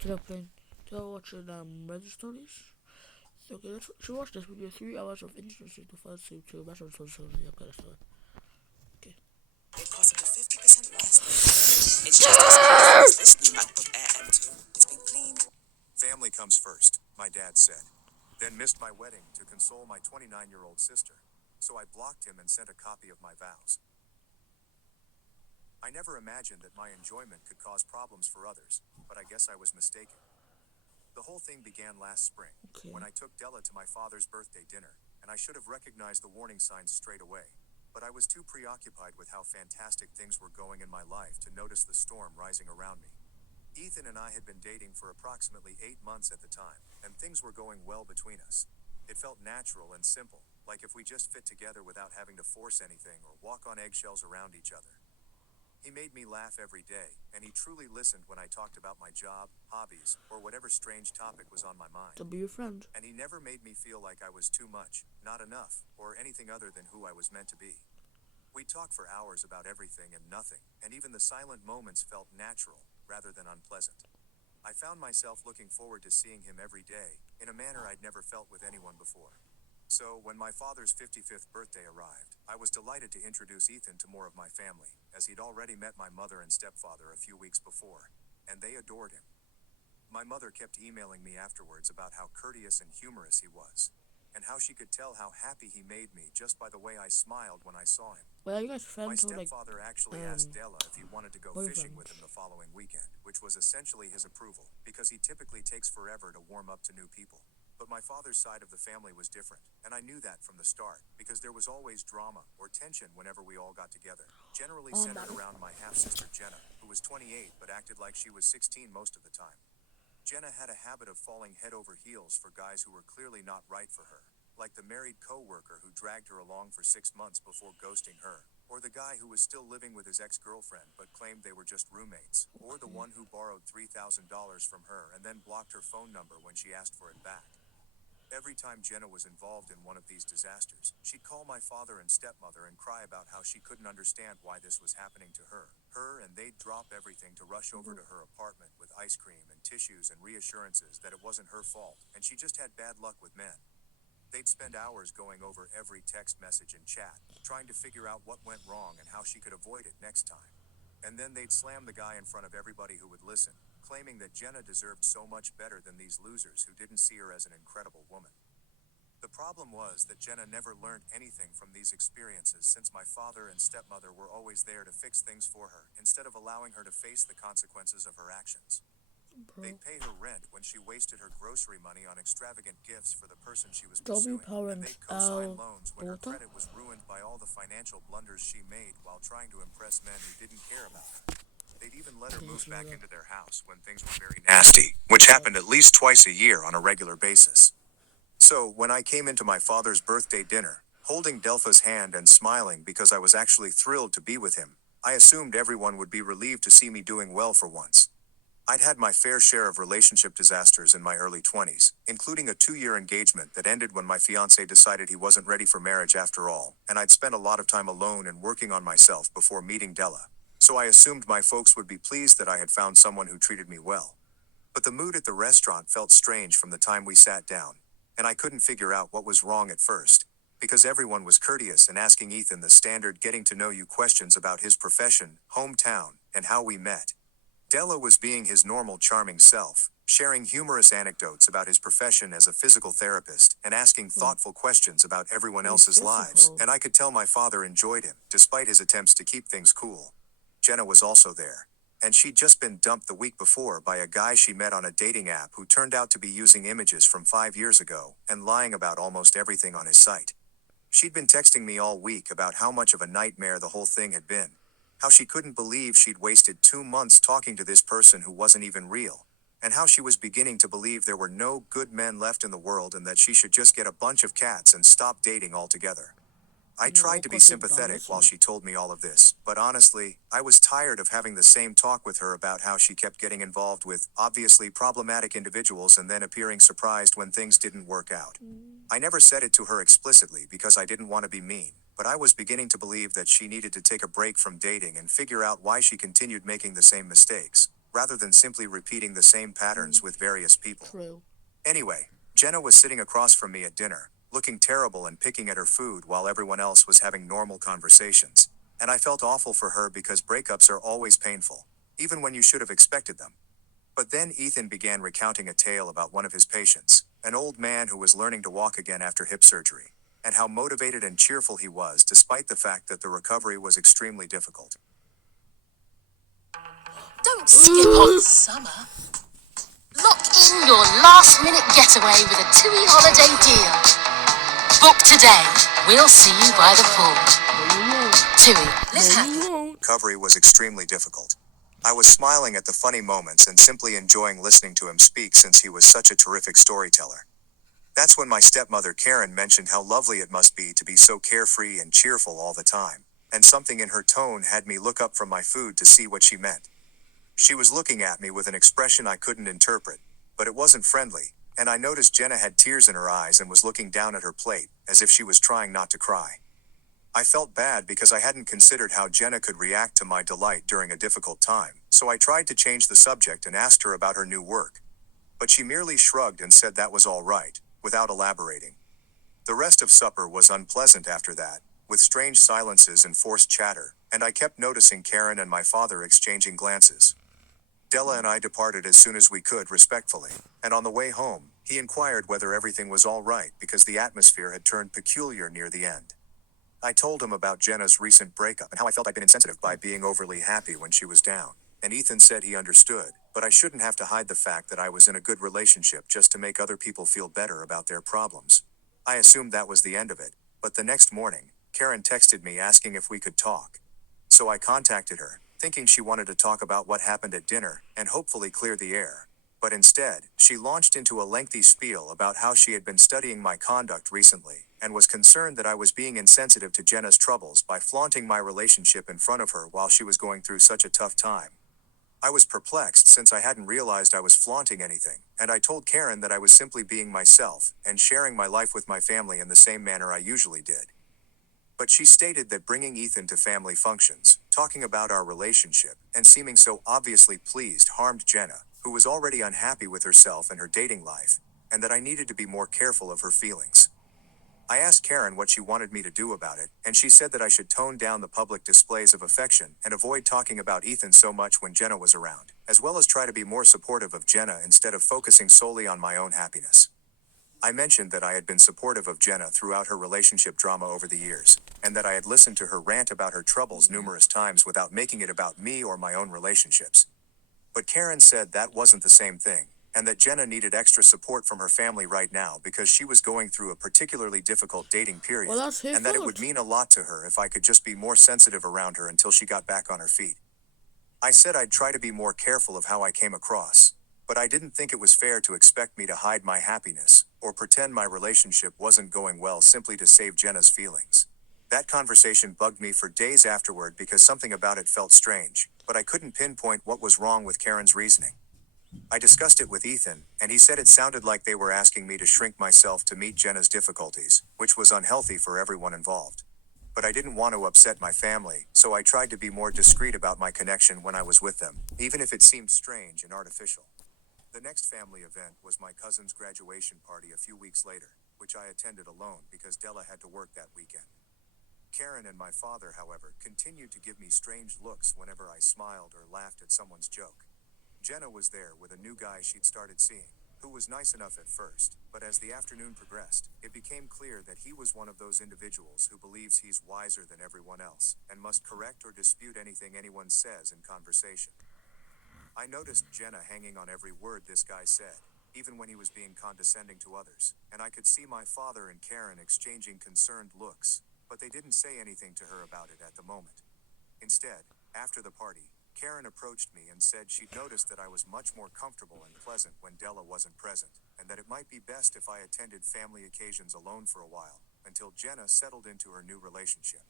Still playing. Still watching Reddit stories. So, okay, should watch this video. 3 hours of introduction to first to Bachelor Social. Yeah, okay, let's do it. Okay. It costs up to 50% less. It's just as easy as this new MacBook Air M2. It's been cleaned. Family comes first, my dad said. Then missed my wedding to console my 29-year-old sister. So I blocked him and sent a copy of my vows. I never imagined that my enjoyment could cause problems for others, but I guess I was mistaken. The whole thing began last spring, Okay. when I took Della to my father's birthday dinner, and I should have recognized the warning signs straight away. But I was too preoccupied with how fantastic things were going in my life to notice the storm rising around me. Ethan and I had been dating for approximately 8 months at the time, and things were going well between us. It felt natural and simple, like if we just fit together without having to force anything or walk on eggshells around each other. He made me laugh every day, and he truly listened when I talked about my job, hobbies, or whatever strange topic was on my mind. To be your friend. And he never made me feel like I was too much, not enough, or anything other than who I was meant to be. We talked for hours about everything and nothing, and even the silent moments felt natural, rather than unpleasant. I found myself looking forward to seeing him every day, in a manner I'd never felt with anyone before. So, when my father's 55th birthday arrived, I was delighted to introduce Ethan to more of my family, as he'd already met my mother and stepfather a few weeks before, and they adored him. My mother kept emailing me afterwards about how courteous and humorous he was, and how she could tell how happy he made me just by the way I smiled when I saw him. Well, you guys My friends or like stepfather actually asked Della if he wanted to go fishing with him boyfriends? the following weekend, which was essentially his approval, because he typically takes forever to warm up to new people. But my father's side of the family was different, and I knew that from the start, because there was always drama or tension whenever we all got together, generally centered around my half-sister Jenna, who was 28 but acted like she was 16 most of the time. Jenna had a habit of falling head over heels for guys who were clearly not right for her, like the married co-worker who dragged her along for 6 months before ghosting her, or the guy who was still living with his ex-girlfriend but claimed they were just roommates, or the one who borrowed $3,000 from her and then blocked her phone number when she asked for it back. Every time Jenna was involved in one of these disasters, she'd call my father and stepmother and cry about how she couldn't understand why this was happening to her. And they'd drop everything to rush over to her apartment with ice cream and tissues and reassurances that it wasn't her fault, and she just had bad luck with men. They'd spend hours going over every text message and chat, trying to figure out what went wrong and how she could avoid it next time. And then they'd slam the guy in front of everybody who would listen, claiming that Jenna deserved so much better than these losers who didn't see her as an incredible woman. The problem was that Jenna never learned anything from these experiences, since my father and stepmother were always there to fix things for her, instead of allowing her to face the consequences of her actions. They'd pay her rent when she wasted her grocery money on extravagant gifts for the person she was pursuing, and they'd co-sign loans when her credit was ruined by all the financial blunders she made while trying to impress men who didn't care about her. They'd even let her move back into their house when things were very nasty, which happened at least twice a year on a regular basis. So, when I came into my father's birthday dinner, holding Delpha's hand and smiling because I was actually thrilled to be with him, I assumed everyone would be relieved to see me doing well for once. I'd had my fair share of relationship disasters in my early 20s, including a 2-year engagement that ended when my fiancé decided he wasn't ready for marriage after all, and I'd spent a lot of time alone and working on myself before meeting Della. So I assumed my folks would be pleased that I had found someone who treated me well. But the mood at the restaurant felt strange from the time we sat down, and I couldn't figure out what was wrong at first, because everyone was courteous and asking Ethan the standard getting to know you questions about his profession, hometown, and how we met. Della was being his normal charming self, sharing humorous anecdotes about his profession as a physical therapist and asking thoughtful questions about everyone else's lives, and I could tell my father enjoyed him, despite his attempts to keep things cool. Jenna was also there, and she'd just been dumped the week before by a guy she met on a dating app who turned out to be using images from 5 years ago and lying about almost everything on his site. She'd been texting me all week about how much of a nightmare the whole thing had been, how she couldn't believe she'd wasted 2 months talking to this person who wasn't even real, and how she was beginning to believe there were no good men left in the world and that she should just get a bunch of cats and stop dating altogether. I tried to be sympathetic while she told me all of this, but honestly, I was tired of having the same talk with her about how she kept getting involved with obviously problematic individuals and then appearing surprised when things didn't work out. I never said it to her explicitly because I didn't want to be mean, but I was beginning to believe that she needed to take a break from dating and figure out why she continued making the same mistakes. rather than simply repeating the same patterns with various people. True. Anyway, Jenna was sitting across from me at dinner, looking terrible and picking at her food while everyone else was having normal conversations. And I felt awful for her because breakups are always painful, even when you should have expected them. But then Ethan began recounting a tale about one of his patients, an old man who was learning to walk again after hip surgery, and how motivated and cheerful he was despite the fact that the recovery was extremely difficult. Don't skip on summer. Lock in your last-minute getaway with a TUI holiday deal. Book today. We'll see you by the pool. TUI, live happy. Recovery was extremely difficult. I was smiling at the funny moments and simply enjoying listening to him speak since he was such a terrific storyteller. That's when my stepmother Karen mentioned how lovely it must be to be so carefree and cheerful all the time, and something in her tone had me look up from my food to see what she meant. She was looking at me with an expression I couldn't interpret, but it wasn't friendly, and I noticed Jenna had tears in her eyes and was looking down at her plate, as if she was trying not to cry. I felt bad because I hadn't considered how Jenna could react to my delight during a difficult time, so I tried to change the subject and asked her about her new work. But she merely shrugged and said that was all right, without elaborating. The rest of supper was unpleasant after that, with strange silences and forced chatter, and I kept noticing Karen and my father exchanging glances. Della and I departed as soon as we could respectfully, and on the way home, he inquired whether everything was all right because the atmosphere had turned peculiar near the end. I told him about Jenna's recent breakup and how I felt I'd been insensitive by being overly happy when she was down, and Ethan said he understood, but I shouldn't have to hide the fact that I was in a good relationship just to make other people feel better about their problems. I assumed that was the end of it, but the next morning, Karen texted me asking if we could talk. So I contacted her, thinking she wanted to talk about what happened at dinner and hopefully clear the air. But instead, she launched into a lengthy spiel about how she had been studying my conduct recently, and was concerned that I was being insensitive to Jenna's troubles by flaunting my relationship in front of her while she was going through such a tough time. I was perplexed since I hadn't realized I was flaunting anything, and I told Karen that I was simply being myself and sharing my life with my family in the same manner I usually did. But she stated that bringing Ethan to family functions, talking about our relationship, and seeming so obviously pleased harmed Jenna, who was already unhappy with herself and her dating life, and that I needed to be more careful of her feelings. I asked Karen what she wanted me to do about it, and she said that I should tone down the public displays of affection and avoid talking about Ethan so much when Jenna was around, as well as try to be more supportive of Jenna instead of focusing solely on my own happiness. I mentioned that I had been supportive of Jenna throughout her relationship drama over the years, and that I had listened to her rant about her troubles numerous times without making it about me or my own relationships. But Karen said that wasn't the same thing, and that Jenna needed extra support from her family right now because she was going through a particularly difficult dating period, Well, that's his and that it fault. would mean a lot to her if I could just be more sensitive around her until she got back on her feet. I said I'd try to be more careful of how I came across, but I didn't think it was fair to expect me to hide my happiness, or pretend my relationship wasn't going well simply to save Jenna's feelings. That conversation bugged me for days afterward because something about it felt strange, but I couldn't pinpoint what was wrong with Karen's reasoning. I discussed it with Ethan, and he said it sounded like they were asking me to shrink myself to meet Jenna's difficulties, which was unhealthy for everyone involved. But I didn't want to upset my family, so I tried to be more discreet about my connection when I was with them, even if it seemed strange and artificial. The next family event was my cousin's graduation party a few weeks later, which I attended alone because Della had to work that weekend. Karen and my father, however, continued to give me strange looks whenever I smiled or laughed at someone's joke. Jenna was there with a new guy she'd started seeing, who was nice enough at first, but as the afternoon progressed, it became clear that he was one of those individuals who believes he's wiser than everyone else, and must correct or dispute anything anyone says in conversation. I noticed Jenna hanging on every word this guy said, even when he was being condescending to others, and I could see my father and Karen exchanging concerned looks, but they didn't say anything to her about it at the moment. Instead, after the party, Karen approached me and said she'd noticed that I was much more comfortable and pleasant when Della wasn't present, and that it might be best if I attended family occasions alone for a while, until Jenna settled into her new relationship.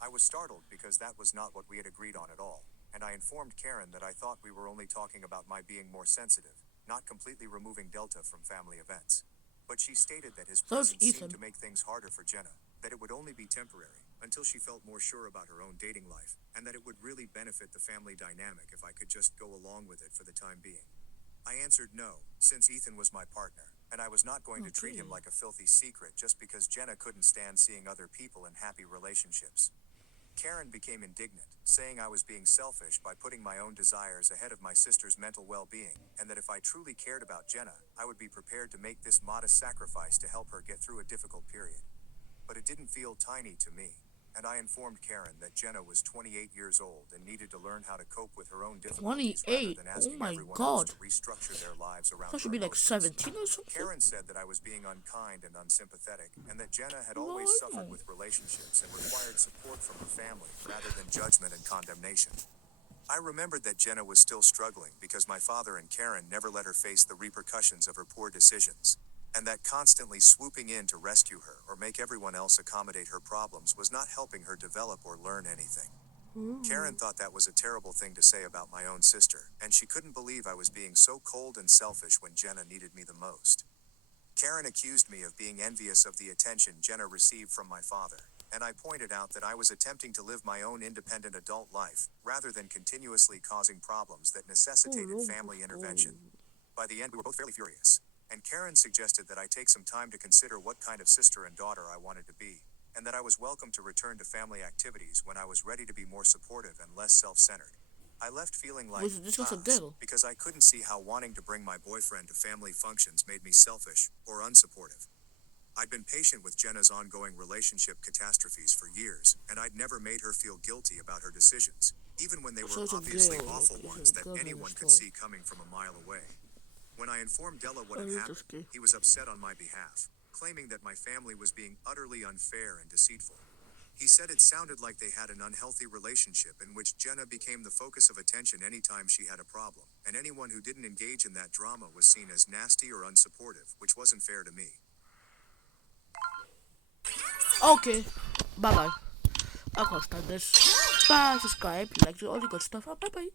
I was startled because that was not what we had agreed on at all, and I informed Karen that I thought we were only talking about my being more sensitive, not completely removing Delta from family events. But she stated that his So it's presence Ethan. seemed to make things harder for Jenna, that it would only be temporary, until she felt more sure about her own dating life, and that it would really benefit the family dynamic if I could just go along with it for the time being. I answered no, since Ethan was my partner, and I was not going to treat him like a filthy secret just because Jenna couldn't stand seeing other people in happy relationships. Karen became indignant, saying I was being selfish by putting my own desires ahead of my sister's mental well-being, and that if I truly cared about Jenna, I would be prepared to make this modest sacrifice to help her get through a difficult period. But it didn't feel tiny to me, and I informed Karen that Jenna was 28 years old and needed to learn how to cope with her own difficulties rather 28? than Oh asking my everyone god. else to restructure their lives around That should her be like emotions. 17 or something. Karen said that I was being unkind and unsympathetic, and that Jenna had No, always I suffered know. with relationships and required support from her family, rather than judgment and condemnation. I remembered that Jenna was still struggling because my father and Karen never let her face the repercussions of her poor decisions, and that constantly swooping in to rescue her or make everyone else accommodate her problems was not helping her develop or learn anything. Karen thought that was a terrible thing to say about my own sister, and she couldn't believe I was being so cold and selfish when Jenna needed me the most. Karen accused me of being envious of the attention Jenna received from my father, and I pointed out that I was attempting to live my own independent adult life, rather than continuously causing problems that necessitated family intervention. By the end, we were both fairly furious, and Karen suggested that I take some time to consider what kind of sister and daughter I wanted to be, and that I was welcome to return to family activities when I was ready to be more supportive and less self-centered. I left feeling like Was this just a "Pass," deal? because I couldn't see how wanting to bring my boyfriend to family functions made me selfish or unsupportive. I'd been patient with Jenna's ongoing relationship catastrophes for years, and I'd never made her feel guilty about her decisions, even when they So were it's a obviously girl, awful okay, so ones a that girl in the anyone could story. see coming from a mile away. When I informed Della what Oh, had this is happened, good. he was upset on my behalf, claiming that my family was being utterly unfair and deceitful. He said it sounded like they had an unhealthy relationship in which Jenna became the focus of attention anytime she had a problem, and anyone who didn't engage in that drama was seen as nasty or unsupportive, which wasn't fair to me. Okay, bye bye. I can't stand this. Bye, subscribe, like all the good stuff. Bye bye. Yeah.